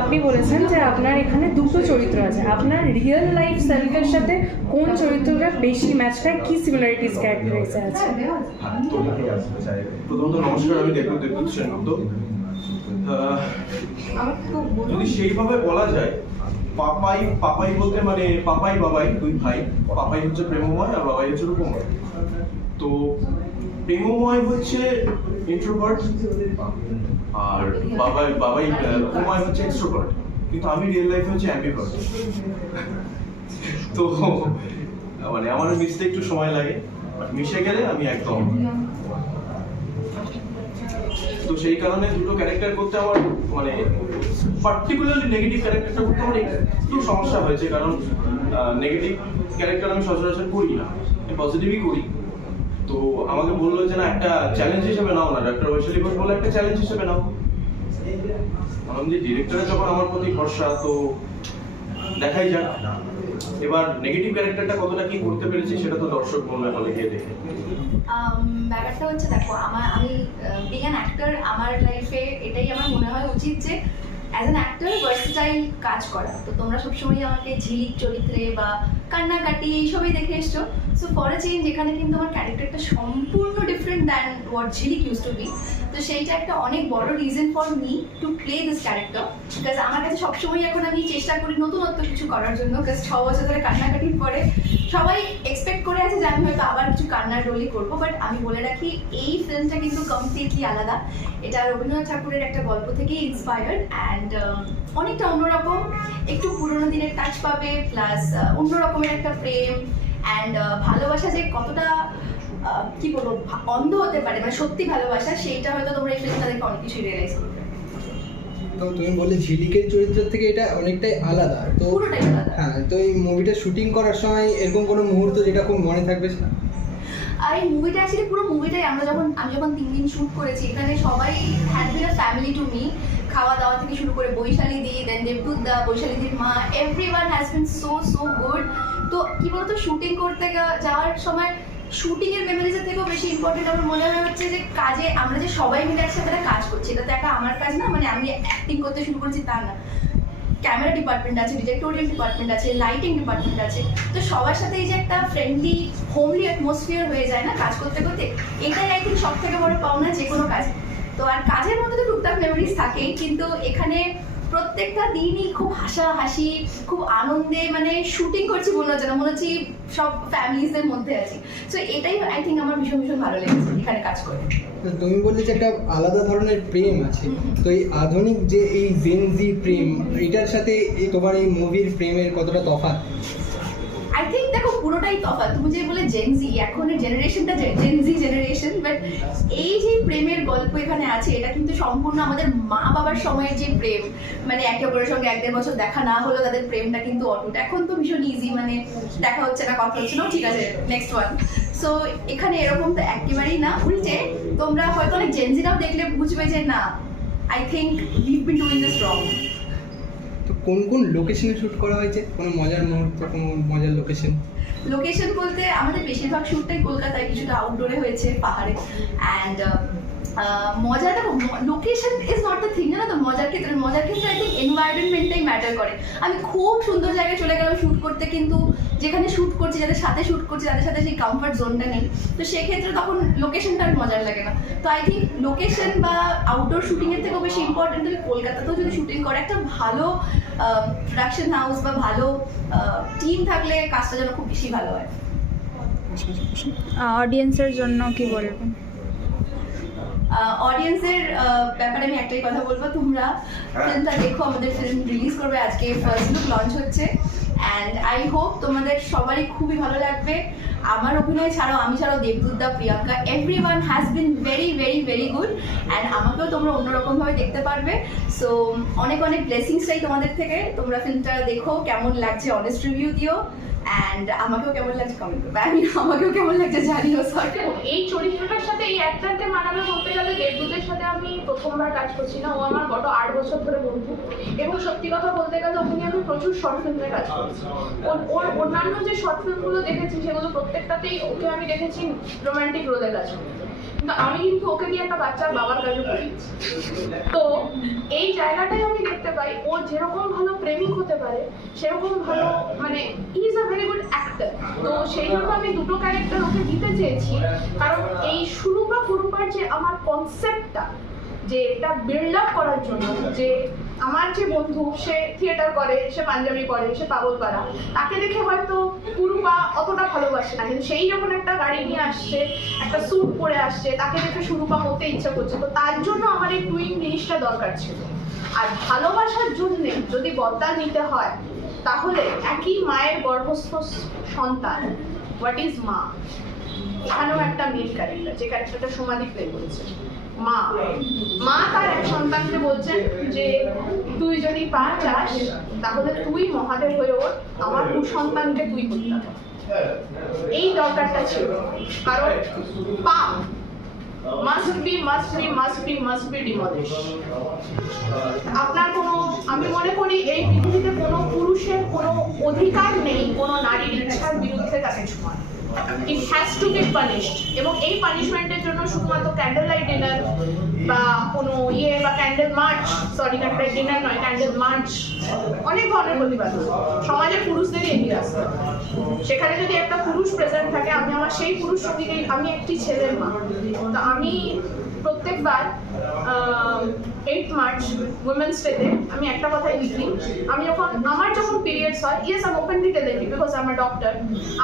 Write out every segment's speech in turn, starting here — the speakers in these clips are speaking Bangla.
আপনি বলেছেন যে আপনার এখানে দুটো চরিত্র আছে, আপনার রিয়েল লাইফ সেলফের সাথে কোন চরিত্রটা বেশি ম্যাচ খায়, কি সিমিলারিটিস ক্যারেক্টারাইজে আছে? প্রথমত নমস্কার, আমি দেবদূত সেনগুপ্ত। যদি সেইভাবে বলা যায়, পাপাই বলতে মানে পাপাই বাবাই, দুই ভাই। পাপাই হচ্ছে প্রেমময় আর বাবাই হচ্ছে রূপময়। তো প্রেমময় হচ্ছে ইন্ট্রোভার্ট আর বাবাই রূপময় হচ্ছে এক্সট্রোভার্ট, কিন্তু আমি রিয়েল লাইফে হচ্ছে অ্যাম্বিভার্ট। তো মানে আমার মিশতে একটু সময় লাগে, মিশে গেলে আমি একদম। তো সেই কারণে দুটো ক্যারেক্টার করতে আমার মানে পার্টিকুলারলি নেগেটিভ ক্যারেক্টারটা করতে আমার একটু সমস্যা হয়েছে, কারণ নেগেটিভ ক্যারেক্টার আমি সচরাচর করি না, পজিটিভই করি। তো আমাকে বললো যে না, একটা চ্যালেঞ্জ হিসেবে নাও না, ডক্টর বৈশালী ঘোষ বলে একটা চ্যালেঞ্জ হিসেবে নাও। আমি যে ডিরেক্টরের যখন আমার প্রতি ভরসা, তো দেখাই যাক এবার নেগেটিভ ক্যারেক্টারটা কতটা কি করতে পেরেছি, সেটা তো দর্শক বলবে বলে গিয়ে দেখে। ব্যাপারটা হচ্ছে, দেখো আমি বিং অ্যান অ্যাক্টর, আমার লাইফে এটাই আমার মনে হয় উচিত যে অ্যাজ অ্যান অ্যাক্টর ভার্সেটাইল কাজ করা। তো তোমরা সবসময় আমাকে ঝিলিক চরিত্রে বা কান্নাকাটি এইসবই দেখে এসছো। সো ফর এ চেঞ্জ এখানে কিন্তু আমার ক্যারেক্টারটা সম্পূর্ণ different than what Jhilik use to B. তো সেইটা একটা অনেক বড় reason for me to play this character, because আমার কাছে সবসময় এখন আমি চেষ্টা করি নতুনত্ব কিছু করার জন্য। বিকজ 6 বছর ধরে কান্নাকাটির পরে সবাই এক্সপেক্ট করে আছে যে আমি হয়তো আবার কিছু কান্নার রোলই করবো। বাট আমি বলে রাখি, এই ফিল্মটা কিন্তু কমপ্লিটলি আলাদা। এটা রবীন্দ্রনাথ ঠাকুরের একটা গল্প থেকে ইন্সপায়ার্ড অ্যান্ড অনেকটা অন্যরকম, একটু পুরোনো দিনের টাচ পাবে, প্লাস অন্য রকমের একটা প্রেম অ্যান্ড ভালোবাসা যে কতটা কি বলবো অন্ধ হতে পারে, মানে সত্যি ভালোবাসা, সেইটা হয়তো তোমরা এই ফিল্মটা দেখে অনেক কিছু রিয়েলাইজ করবে। তো তুমি বললে ঝিলিকের চরিত্র থেকে এটা অনেকটাই আলাদা, তো পুরোটাই আলাদা। হ্যাঁ, তো এই মুভিটা শুটিং করার সময় এরকম কোনো মুহূর্ত যেটা খুব মনে থাকবে? আর এই মুভিটা অ্যাকচুয়ালি পুরো মুভিটাই আমি যখন 3 দিন শ্যুট করেছি, এখানে সবাই had been a family to me. খাওয়া দাওয়া থেকে শুরু করে বৈশালী দি, দেন দেবদূত দা, বৈশালী দির মা, everyone has bin so good. তো কি বলতো, শুটিং করতে যাওয়ার সময় শুটিং এর মেমোরিজের থেকেও বেশি ইম্পর্টেন্ট আমার মনে হয় হচ্ছে যে কাজে আমরা যে সবাই মিলে একসাথে কাজ করছি, এটা তো একটা আমার কাজ না, মানে আমি অ্যাক্টিং করতে শুরু করেছি তা না। ক্যামেরা ডিপার্টমেন্ট আছে, ডিরেক্টোরিয়াল ডিপার্টমেন্ট আছে, লাইটিং ডিপার্টমেন্ট আছে। তো সবার সাথে এই যে একটা ফ্রেন্ডলি হোমলি অ্যাটমসফিয়ার হয়ে যায় না কাজ করতে করতে, এটাই আই থিঙ্ক সব থেকে বড় পাওনা যে কোনো কাজ। তো আর কাজের মধ্যে তো টুকটাক মেমোরিজ থাকেই, কিন্তু এখানে প্রত্যেকটা দিনই খুব হাসাহাসি, খুব আনন্দে, মানে শুটিং করছি মনে হচ্ছে না, মনে হচ্ছে সব ফ্যামিলিজদের মধ্যে আছি। সো এটাই আই থিঙ্ক আমার ভীষণ ভীষণ ভালো লেগেছে এখানে কাজ করে। তুমি বললে যে একটা আলাদা ধরনের প্রেম আছে, তো এই আধুনিক যে এই জেনজি প্রেম, এটার সাথে এই তোমার এই মুভির প্রেমের কতটা তফাৎ? আই থিঙ্ক দেখো পুরোটাই তফাৎ। তুমি যে বলে জেনজি, এখনের জেনারেশনটা জেনজি জেনারেশন, বাট এই যে প্রেমের গল্প এখানে আছে, এটা কিন্তু সম্পূর্ণ আমাদের মা বাবার সময়ের যে প্রেম, মানে একে অপরের সঙ্গে 1-1.5 বছর দেখা না হলেও তাদের প্রেমটা কিন্তু অটুট। এখন তো ভীষণ ইজি, মানে দেখা হচ্ছে না, কথা হচ্ছে না, ঠিক আছে নেক্সট ওয়ান। সো এখানে এরকম তো একেবারেই না, উল্টে তোমরা হয়তো অনেক জেনজিরাও দেখলে বুঝবে যে না, I think we've been doing this wrong. তো কোন কোন লোকেশনে শ্যুট করা হয়েছে? কোনো মজার মুহূর্ত, কোনো মজার লোকেশন বলতে আমাদের বেশিরভাগ শ্যুটটাই কলকাতায়, কিছুটা আউটডোরে হয়েছে, পাহাড়ে। অ্যান্ড মজা, দেখো location is not the thing, জানো তো। মজার ক্ষেত্রে আই থিঙ্ক এনভায়রনমেন্টটাই ম্যাটার করে। আমি খুব সুন্দর জায়গায় চলে গেলাম শ্যুট করতে, কিন্তু যেখানে শ্যুট করছি, যাদের সাথে শ্যুট করছি, তাদের সাথে সেই কমফর্ট জোনটা নেই, তো সেক্ষেত্রে তখন লোকেশনটা আর মজার লাগে না। তো আই থিঙ্ক লোকেশন বা আউটডোর শুটিংয়ের থেকেও বেশি ইম্পর্টেন্ট তুমি কলকাতাতেও যদি শুটিং করে, একটা ভালো প্রোডাকশন হাউস বা ভালো টিম থাকলে কাজটা যেন খুব বেশি ভালো হয়। অডিয়েন্সের জন্য কি বলবেন? অডিয়েন্সের ব্যাপারে আমি একটাই কথা বলবো, তোমরা ফিল্মটা দেখো। আমাদের ফিল্ম রিলিজ করবে আজকে, ফার্স্ট লুক লঞ্চ হচ্ছে, অ্যান্ড আই হোপ তোমাদের সবারই খুবই ভালো লাগবে। আমার অভিনয় ছাড়াও, আমি ছাড়াও Debdut da, Priyanka, everyone has been very very very good, and আমাকেও তোমরা অন্যরকমভাবে দেখতে পারবে। সো অনেক অনেক ব্লেসিংস চাই তোমাদের থেকে। তোমরা ফিল্মটা দেখো, কেমন লাগছে অনেস্ট রিভিউ দিও, অ্যান্ড আমাকেও কেমন লাগছে কমেন্ট করবে, আমাকেও কেমন লাগছে জানিও। সরি, এই চরিত্রটার সাথে এই অ্যাক্টরকে মানাবে বলতে গেলে দেবদূতের সাথে আমি প্রথমবার কাজ করছি না, ও আমার গত 8 বছর ধরে বন্ধু, এবং সত্যি কথা বলতে গেলে ওকে নিয়ে আমি প্রচুর শর্ট ফিল্মে কাজ করছি। ওর অন্যান্য যে শর্ট ফিল্মগুলো দেখেছি সেগুলো প্রত্যেকটাতেই ওকে আমি দেখেছি রোমান্টিক রোলে কাজ করতে, কিন্তু আমি ওকে দিয়ে একটা বাচ্চার বাবার কাজও করেছি। তো এই জায়গাটাই আমি দেখতে পাই, ও যেরকম ভালো প্রেমিক হতে পারে সেরকম ভালো মানে he is a very good actor. তো সেই জন্য আমি দুটো ক্যারেক্টার ওকে দিতে চেয়েছি, কারণ এই সুরূপা কুরুপার যে আমার কনসেপ্টটা, যে এটা বিল্ড আপ করার জন্য, যে আমার যে বন্ধু সে থিয়েটার করে, সে পাঞ্জাবি পরে, সে পাগলপাড়া, তাকে দেখে হয়তো কুরুপা অতটা ভালোবাসে না, কিন্তু সেই যখন একটা গাড়ি নিয়ে আসছে, একটা স্যুট পরে আসছে, তাকে দেখে সুরূপা হতে ইচ্ছা করছে। তো তার জন্য আমার এই টুইং জিনিসটা দরকার ছিল। আর ভালোবাসার জন্য যদি বদলা নিতে হয়, তাহলে একই মায়ের গর্ভস্থ সন্তান, হোয়াট ইজ মা, এখানেও একটা মেন ক্যারেক্টার, যে ক্যারেক্টারটা সমাধি প্লে করেছে। মা তার এক সন্তানকে বলছেন যে তুই যদি পা চাস তাহলে তুই মহাদেব হয়ে ওঠ, আমার কুসন্তানকে তুই হত্যা কর। এই দরকারটা ছিল, কারণ পা must be demolished। আপনার কোনো, আমি মনে করি এই পৃথিবীতে কোনো পুরুষের কোনো অধিকার নেই কোনো নারীর ইচ্ছার বিরুদ্ধে তাকে ছোঁয়ার। It has to be punished, এবং এই পানিশমেন্টের জন্য শুধুমাত্র ক্যান্ডেল লাইট ডিনার বা কোনো বা candle March, sorry candle dinner নয়, ক্যান্ডেল মার্চ, অনেক ধরনের প্রতিবাদ সমাজে পুরুষদেরই এগিয়ে আসতে হবে। সেখানে যদি একটা পুরুষ প্রেজেন্ট থাকে, আমি আমার সেই পুরুষ সঙ্গীকেই, আমি একটি ছেলের মা, তো আমি প্রত্যেকবার 8 মার্চ উইমেন্স ডেতে আমি একটা কথাই লিখি, আমি আমার যখন পিরিয়ডস হয়, yes I openly telling you because I am a doctor,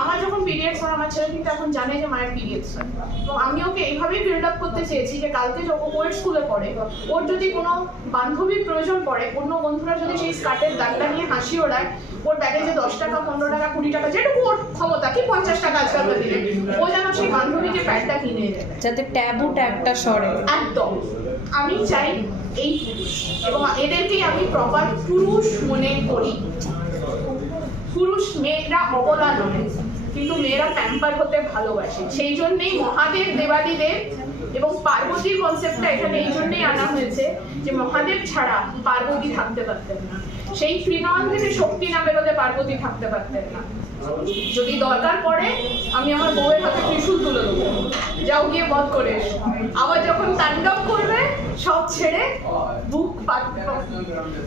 আমার যখন পিরিয়ডস হয়, আমার ছেলে কিন্তু এখন জানে যে মায়ের পিরিয়ডস হয়। তো আমি ওকে এইভাবেই বিল্ড আপ করতে চেয়েছি যে কালকে যখন ওর স্কুলে পড়ে, ওর যদি কোনো বান্ধবীর প্রয়োজন পড়ে, অন্য বন্ধুরা যদি সেই স্কার্টের দাগটা নিয়ে হাসি ওড়ায়, ওর ব্যাগে যে 10 টাকা 15 টাকা 20 টাকা যেটুকু ওর ক্ষমতা, কি 50 টাকা আজকালকার দিনে, ও যেন সেই বান্ধবীকে প্যাডটা কিনে এনে দেয়, যাতে ট্যাবু ট্যাগটা সরে। একদম আমি চাই এই পুরুষ, এবং এদেরকেই আমি প্রপার পুরুষ মনে করি। পুরুষ, মেয়েরা অবলা নয়, কিন্তু মেয়েরা প্যাম্পার হতে ভালোবাসে। সেই জন্যেই মহাদেব, দেবাদিদেব এবং পার্বতীর কনসেপ্টটা এখানে এই জন্যই আনা হয়েছে যে মহাদেব ছাড়া পার্বতী থাকতে পারতেন না, সেই তৃণায়ন থেকে শক্তি না বেরোলে পার্বতী থাকতে পারতেন না। যদি দরকার পড়ে আমি আমার বউয়ের হাতে ত্রিশূল তুলে দেবো, যাও গিয়ে বধ করে এসো। আবার যখন তাণ্ডব করবে সব ছেড়ে বুক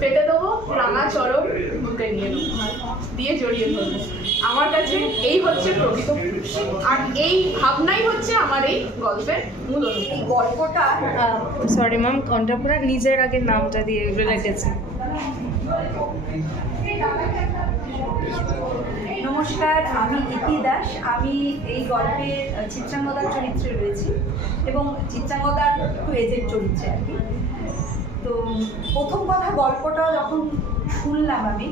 পেতে দেবো, রাঙা চরম বুকে নিয়ে নেবো, দিয়ে জড়িয়ে ধরবো। আমার কাছে এই হচ্ছে প্রকৃত পুরুষ, আর এই ভাবনাই হচ্ছে আমার এই গল্পের মূল অনুভূতি। গল্পটা সরি ম্যাম, কন্টাপুরা নিজের আগে নামটা দিয়ে রেখেছে। নমস্কার, আমি ইতি দাস। আমি এই গল্পে চিত্রাঙ্গদার চরিত্রে রয়েছি এবং চিত্রাঙ্গদার একটু এজের চরিত্রে আর কি। তো প্রথম কথা, গল্পটা যখন শুনলাম আমি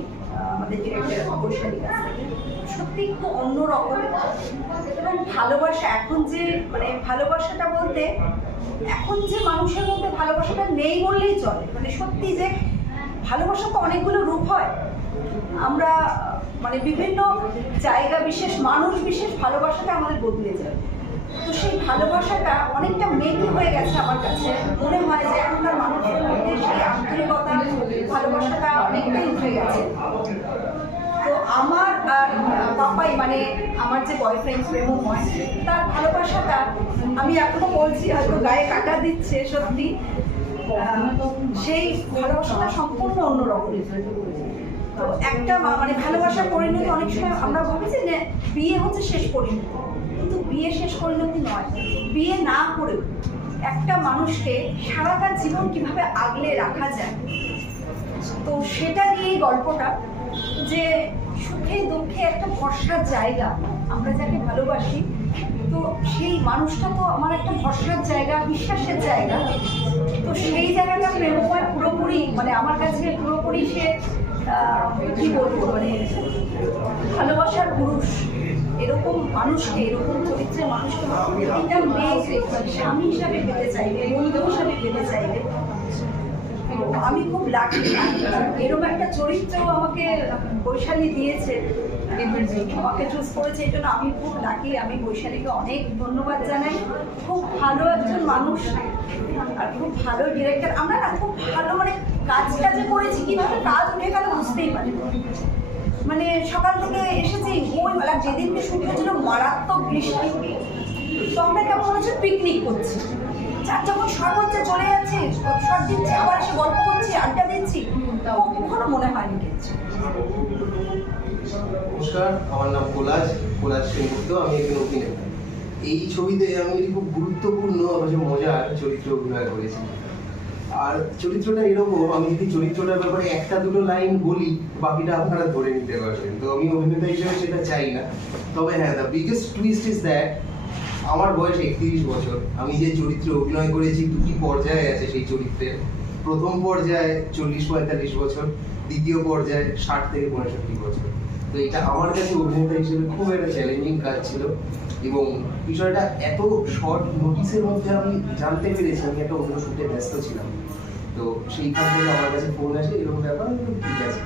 আমাদের ডিরেক্টর বৈশালীর কাছ থেকে, সত্যি একটু অন্যরকম। এবং ভালোবাসা, এখন যে মানে ভালোবাসাটা বলতে, এখন যে মানুষের মধ্যে ভালোবাসাটা নেই বললেই চলে। মানে সত্যি যে ভালোবাসা তো অনেকগুলো রূপ হয়, আমরা মানে বিভিন্ন জায়গা বিশেষ, মানুষ বিশেষ ভালোবাসাটা আমাদের বদলে যায়। তো সেই ভালোবাসাটা অনেকটা মেকি হয়ে গেছে আমার কাছে। মনে হয় যে এখনকার মানুষের মধ্যে সেই আন্তরিকতা, ভালোবাসাটা অনেকটাই উঠে গেছে। তো আমার আর পাপাই, মানে আমার যে বয়ফ্রেন্ড প্রেমময়, তার ভালোবাসাটা আমি এখনো বলছি, হয়তো গায়ে কাটা দিচ্ছে সত্যি, সেই ভালোবাসাটা সম্পূর্ণ অন্যরকম। তো একটা মানে ভালোবাসার পরিণতি অনেক সময় আমরা ভাবি যে বিয়ে হচ্ছে শেষ পরিণতি, কিন্তু বিয়ে শেষ পরিণতি নয়। বিয়ে না করেও একটা মানুষকে সারাটা জীবন কিভাবে আগলে রাখা যায়, তো সেটা নিয়েই গল্পটা। যে সুখে দুঃখে একটা ভরসার জায়গা, আমরা যাকে ভালোবাসি, তো সেই মানুষটা তো আমার একটা ভরসার জায়গা, বিশ্বাসের জায়গা। তো সেই জায়গাটা প্রেমময় পুরোপুরি, মানে আমার কাছে পুরোপুরি সে কি বলবো, মানে ভালোবাসার পুরুষ। এরকম মানুষকে, এরকম চরিত্রের মানুষকে প্রতিটা মেয়েকে স্বামী হিসাবে পেতে চাইবে, বন্ধু হিসাবে পেতে চাইবে। আমি খুব লাকি, এরকম একটা চরিত্রও আমাকে বৈশালী দিয়েছে, আমাকে চুজ করেছে, এই জন্য আমি খুব লাকি। আমি বৈশালীকে অনেক ধন্যবাদ জানাই। খুব ভালো একজন মানুষ আর খুব ভালো ডিরেক্টর। আমরা না খুব ভালো, মানে কাজটা যে করেছি, কীভাবে কাজ উঠে গেল বুঝতেই পারি। মানে সকাল থেকে এসেছি, ওই বেলা যেদিনকে শুরু হয়েছিল মারাত্মক বৃষ্টি, তো আমরা কেমন হচ্ছে পিকনিক করছি, যার যখন শর্ট হচ্ছে চলে যাচ্ছে, শর্ট দিচ্ছি, আবার এসে গল্প করছি, আড্ডা দিচ্ছি। কখনো মনে হয়নি কেছে। নমস্কার, আমার নাম কোলাজ সেনগুপ্ত। আমি একজন অভিনেতা। এই ছবিতে আমি একটি খুব গুরুত্বপূর্ণ অথচ মজার চরিত্রে অভিনয় করেছি। আর চরিত্রটা এরকম, আমি যদি চরিত্রটার ব্যাপারে একটা দুটো লাইন বলি, বাকিটা আপনারা ধরে নিতে পারবেন। তো আমি অভিনেতা হিসেবে সেটা চাই না। তবে হ্যাঁ, the biggest twist is that আমার বয়স 31 বছর। আমি যে চরিত্রে অভিনয় করেছি দুটি পর্যায়ে আছে সেই চরিত্রের। প্রথম পর্যায়ে 40-45 বছর, দ্বিতীয় পর্যায়ে 60 থেকে 65 বছর। তো এটা আমার কাছে অভিনেতা হিসেবে খুব একটা চ্যালেঞ্জিং কাজ ছিল, এবং বিষয়টা এত শর্ট নোটিসের মধ্যে আমি জানতে পেরেছি। আমি একটা অন্য শুটে ব্যস্ত ছিলাম, তো সেইখান থেকে আমার কাছে ফোন আসে, এরকম ব্যাপার। ঠিক আছে,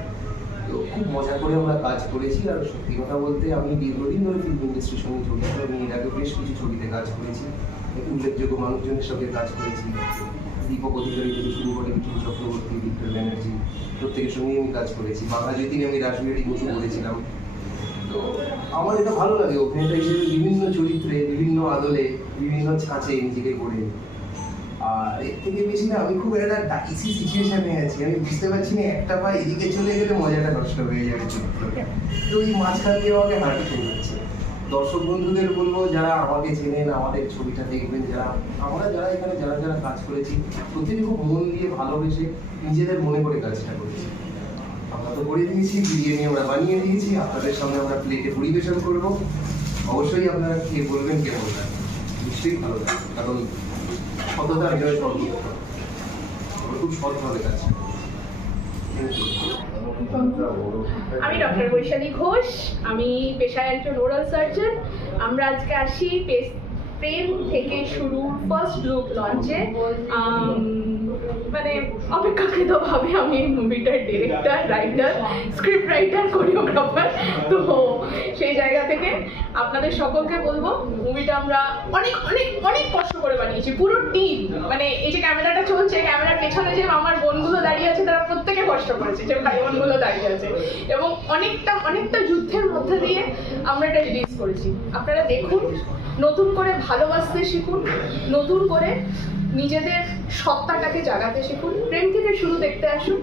তো খুব মজা করে আমরা কাজ করেছি। আর সত্যি কথা বলতে আমি দীর্ঘদিন ধরে ফিল্ম ইন্ডাস্ট্রির সঙ্গে জড়িত। আমি এর আগে বেশ কিছু ছবিতে কাজ করেছি, উল্লেখযোগ্য মানুষজনের সঙ্গে কাজ করেছি। দীপক অধিকারী থেকে শুরু করে বিপিন চক্রবর্তী, ভিক্টর ব্যানার্জি, প্রত্যেকের সঙ্গেই আমি কাজ করেছি। বাংলা যতীনে আমি রাসবিহারী বসু করেছিলাম। তো আমার এটা ভালো লাগে অভিনেতা হিসেবে বিভিন্ন চরিত্রে, বিভিন্ন আদলে, বিভিন্ন ছাঁচে নিজেকে করে নিই। আর এর থেকে বেশি না, আমি খুব একটা ডাইসি সিচুয়েশনে আছি। আমি বুঝতে পারছি না একটা পা এদিকে চলে গেলে মজাটা নষ্ট হয়ে যাবে চরিত্রটা। তো এই মাঝখান দিয়ে আমাকে হাঁটতে হচ্ছে। দর্শক বন্ধুদের বলবো, যারা আমাকে চেনেন, আমাদের ছবিটা দেখবেন, যারা এখানে যারা কাজ করেছি, প্রতিটি খুব মন দিয়ে ভালোবেসে নিজেদের মনে করে কাজটা করেছি। আমরা তো করে দিয়েছি, বিরিয়ানি আমরা বানিয়ে দিয়েছি, আপনাদের সামনে আমরা প্লেটে পরিবেশন করবো। অবশ্যই আপনারা খেয়ে বলবেন কেমন লাগে। নিশ্চয়ই ভালো লাগে, কারণ সততা একজনের সর্বোত্তম। আমরা খুব সৎভাবে কাজ করি। আমি ডক্টর বৈশালী ঘোষ, আমি পেশায় একজন ওরাল সার্জন। আমরা আজকে আসি প্রেম থেকে শুরু ফার্স্ট লুক লঞ্চে। মানে অপেক্ষাকৃতভাবে আমি মুভিটার director, writer, script writer, choreographer. তো সেই জায়গা থেকে আপনাদের সকলকে বলবো, মুভিটা আমরা অনেক অনেক অনেক কষ্ট করে বানিয়েছি, পুরো টিম। মানে এই যে ক্যামেরাটা চলছে, ক্যামেরার পেছনে যে আমার বোনগুলো দাঁড়িয়ে আছে, তারা প্রত্যেকে কষ্ট করেছে, যে ভাই বোনগুলো দাঁড়িয়ে আছে, এবং অনেকটা যুদ্ধের মধ্যে দিয়ে আমরা এটা রিলিজ করেছি। আপনারা দেখুন, নতুন করে ভালোবাসতে শিখুন, নতুন করে নিজেদের সত্তাটাকে জাগাতে শিখুন। প্রেম থেকে শুরু দেখতে আসুন।